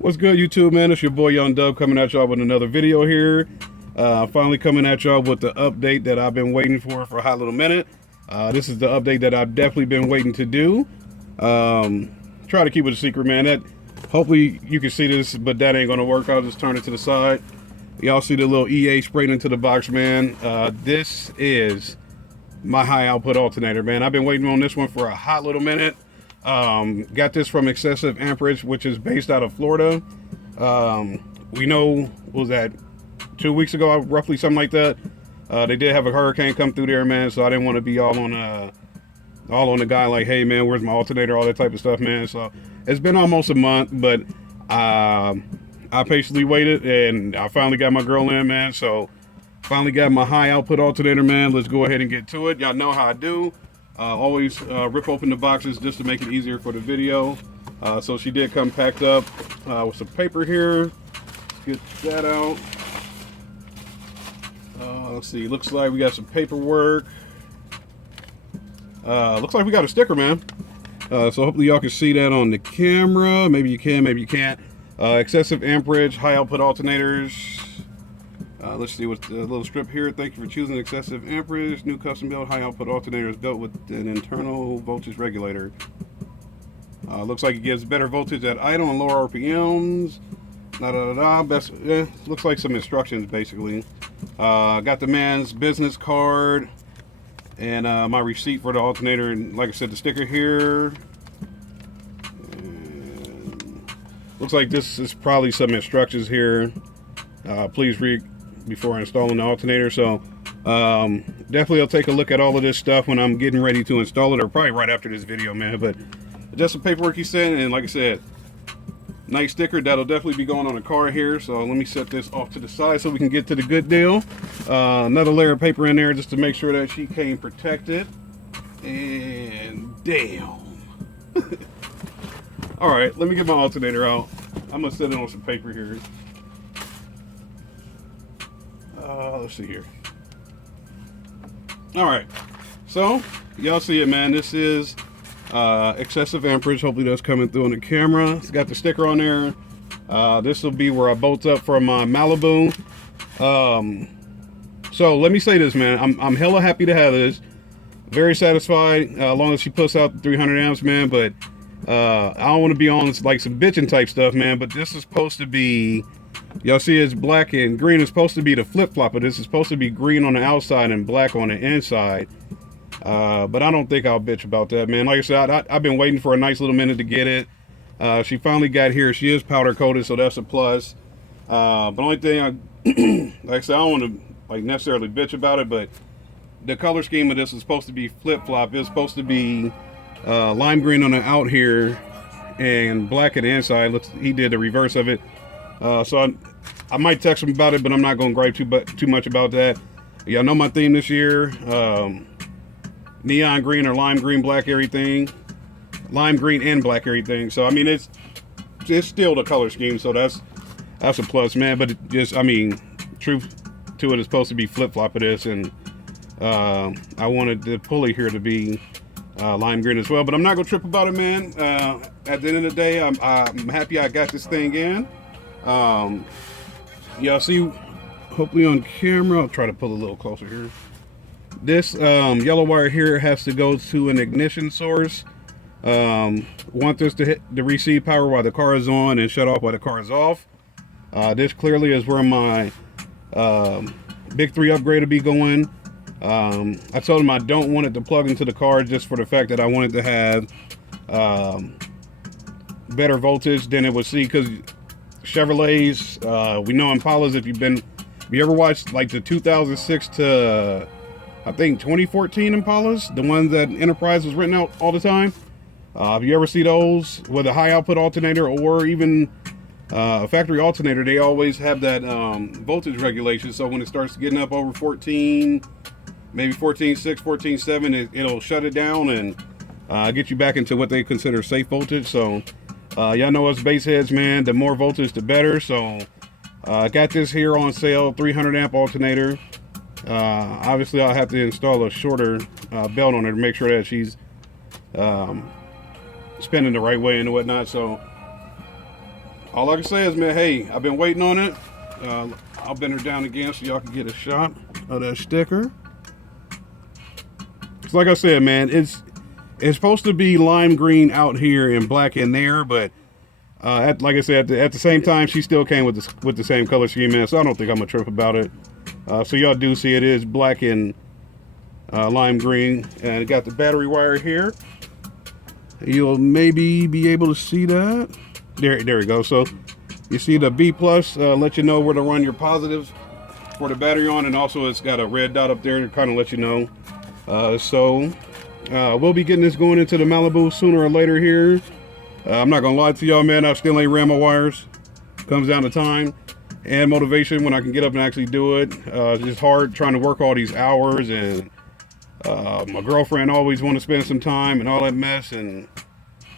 What's good, YouTube, man? It's your boy Young Dub coming at y'all with another video here. Finally coming at y'all with the update that I've been waiting for a hot little minute. This is the update that I've definitely been waiting to do. Try to keep it a secret, man. Hopefully you can see this, but that ain't gonna work. I'll just turn it to the side. Y'all see the little EA sprayed into the box, man. This is my high output alternator, man. I've been waiting on this one for a hot little minute. Got this from Excessive Amperage, which is based out of Florida. We know, what was that, 2 weeks ago, roughly, something like that. They did have a hurricane come through there, man, so I didn't want to be all on the guy like, hey man, where's my alternator, all that type of stuff, man. So it's been almost a month, but I patiently waited and I finally got my girl in, man. So finally got my high output alternator, man. Let's go ahead and get to it. Y'all know how I do. Always rip open the boxes just to make it easier for the video. So she did come packed up with some paper here. Let's get that out. Let's see, looks like we got some paperwork. Looks like we got a sticker, man. So hopefully y'all can see that on the camera. Maybe you can, maybe you can't. Excessive Amperage, high output alternators. Let's see what's the little strip here. Thank you for choosing Excessive Amperage. New custom built high output alternator is built with an internal voltage regulator. Looks like it gives better voltage at idle and lower RPMs. Best, looks like some instructions basically. Got the man's business card and my receipt for the alternator, and like I said, the sticker here. And looks like this is probably some instructions here. Please read before installing the alternator. So definitely I'll take a look at all of this stuff when I'm getting ready to install it, or probably right after this video, man. But just some paperwork he sent, and like I said, nice sticker that'll definitely be going on the car here. So let me set this off to the side so we can get to the good deal. Another layer of paper in there just to make sure that she came protected. And damn. All right, let me get my alternator out. I'm gonna set it on some paper here. Let's see here. All right, so y'all see it, man. This is Excessive Amperage. Hopefully that's coming through on the camera. It's got the sticker on there. This will be where I bolt up from my Malibu. So let me say this, man. I'm hella happy to have this. Very satisfied, as long as she puts out 300 amps, man. But I don't want to be on like some bitching type stuff, man. But this is supposed to be, y'all see it's black and green. It's supposed to be the flip-flop, but this is supposed to be green on the outside and black on the inside. But I don't think I'll bitch about that, man. Like I said, I've been waiting for a nice little minute to get it. She finally got here. She is powder coated, so that's a plus. But only thing like I said, I don't want to like necessarily bitch about it, but the color scheme of this is supposed to be flip-flop. It's supposed to be lime green on the out here and black at the inside. Looks, he did the reverse of it. So I might text him about it, but I'm not going to gripe too much about that. Y'all know my theme this year. Neon green or lime green, black everything. Lime green and black everything. So I mean, it's still the color scheme, so that's a plus, man. But it just, I mean, truth to it, is supposed to be flip-flop of this, and I wanted the pulley here to be lime green as well. But I'm not gonna trip about it, man. At the end of the day, I'm happy I got this thing in. Y'all see, hopefully on camera, I'll try to pull a little closer here. This yellow wire here has to go to an ignition source. Want this to hit the receive power while the car is on and shut off while the car is off. This clearly is where my big 3 upgrade will be going. I told him I don't want it to plug into the car, just for the fact that I wanted to have better voltage than it would see, because Chevrolets, we know Impalas, if you ever watched like the 2006 to I think 2014 Impalas, the ones that Enterprise was renting out all the time. If you ever see those with a high output alternator, or even a factory alternator, they always have that voltage regulation. So when it starts getting up over 14, maybe 14.6, 14.7, it'll shut it down and get you back into what they consider safe voltage. So y'all know us base heads, man, the more voltage the better. So I got this here on sale, 300 amp alternator. Obviously I'll have to install a shorter belt on her to make sure that she's spinning the right way and whatnot. So all I can say is, man, hey, I've been waiting on it. I'll bend her down again so y'all can get a shot of that sticker. It's like I said, man, it's supposed to be lime green out here and black in there, but like I said, at the same time, she still came with the same color scheme, man. So I don't think I'm gonna trip about it. So y'all do see it is black and lime green, and it got the battery wire here. You'll maybe be able to see that. There we go. So you see the B plus, let you know where to run your positives for the battery on, and also it's got a red dot up there to kind of let you know. We'll be getting this going into the Malibu sooner or later here. I'm not gonna lie to y'all, man, I still ain't ran my wires. Comes down to time and motivation when I can get up and actually do it. It's just hard trying to work all these hours, and my girlfriend always want to spend some time and all that mess, and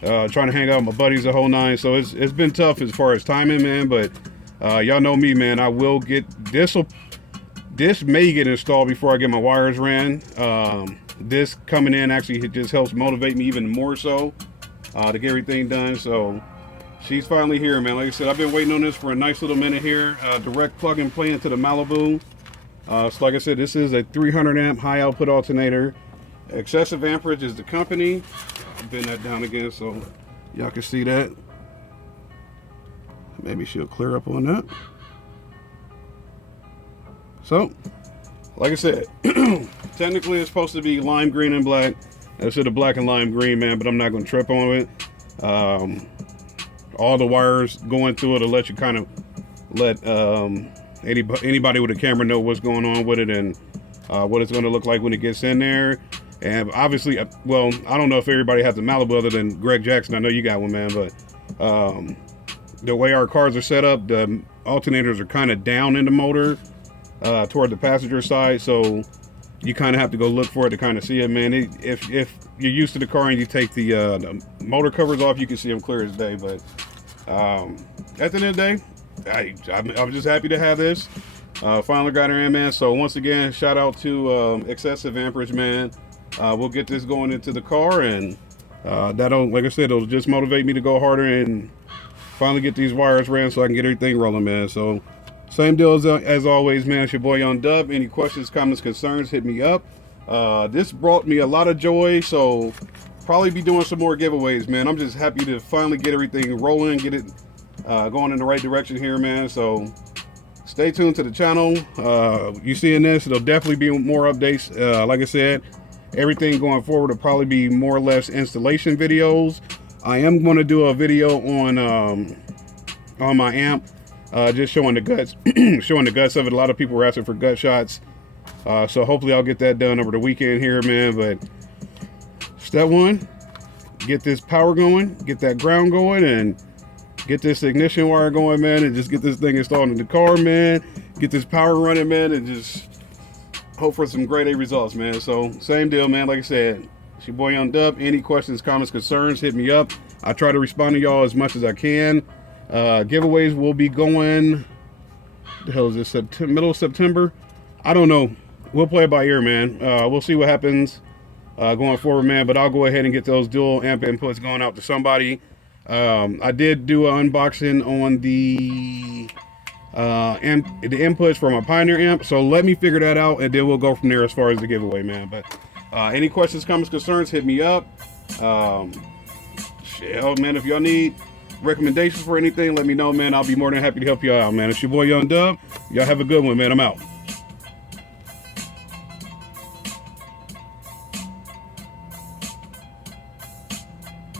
trying to hang out with my buddies the whole nine. So it's been tough as far as timing, man, but y'all know me, man. I will get this may get installed before I get my wires ran. This coming in actually just helps motivate me even more so to get everything done. So she's finally here, man. Like I said, I've been waiting on this for a nice little minute here. Direct plug and play into the Malibu. So like I said, this is a 300 amp high output alternator. Excessive Amperage is the company. I'll bend that down again so y'all can see that. Maybe she'll clear up on that. So, like I said, technically it's supposed to be lime green and black. Instead of black and lime green, man, but I'm not going to trip on it. All the wires going through it to let you kind of let anybody with a camera know what's going on with it, and what it's going to look like when it gets in there. And obviously, well, I don't know if everybody has a Malibu other than Greg Jackson. I know you got one, man, but the way our cars are set up, the alternators are kind of down in the motor toward the passenger side, so you kind of have to go look for it to kind of see it, man. If you're used to the car and you take the motor covers off, you can see them clear as day. But at the end of the day, I'm just happy to have this. Finally got her in, man. So once again, shout out to Excessive Amperage, man. We'll get this going into the car, and that'll, like I said, it'll just motivate me to go harder and finally get these wires ran so I can get everything rolling, man. So same deal as always, man. It's your boy Young Dub. Any questions, comments, concerns, hit me up. This brought me a lot of joy, so probably be doing some more giveaways, man. I'm just happy to finally get everything rolling, get it going in the right direction here, man. So stay tuned to the channel. You seeing this, there'll definitely be more updates. Like I said, everything going forward will probably be more or less installation videos. I am going to do a video on my amp, just showing the guts, showing the guts of it. A lot of people were asking for gut shots, so hopefully I'll get that done over the weekend here, man. But step one, get this power going, get that ground going, and get this ignition wire going, man, and just get this thing installed in the car, man. Get this power running, man, and just hope for some grade A results, man. So same deal, man. Like I said, it's your boy Young Dub. Any questions, comments, concerns, hit me up. I try to respond to y'all as much as I can. Giveaways will be going, the hell is this, middle of September? I don't know. We'll play it by ear, man. We'll see what happens going forward, man. But I'll go ahead and get those dual amp inputs going out to somebody. I did do an unboxing on the inputs for my Pioneer amp, so let me figure that out, and then we'll go from there as far as the giveaway, man. But any questions, comments, concerns, hit me up. Shit, man, if y'all need recommendations for anything, let me know, man. I'll be more than happy to help you out, man. It's your boy Young Dub. Y'all have a good one, man. I'm out.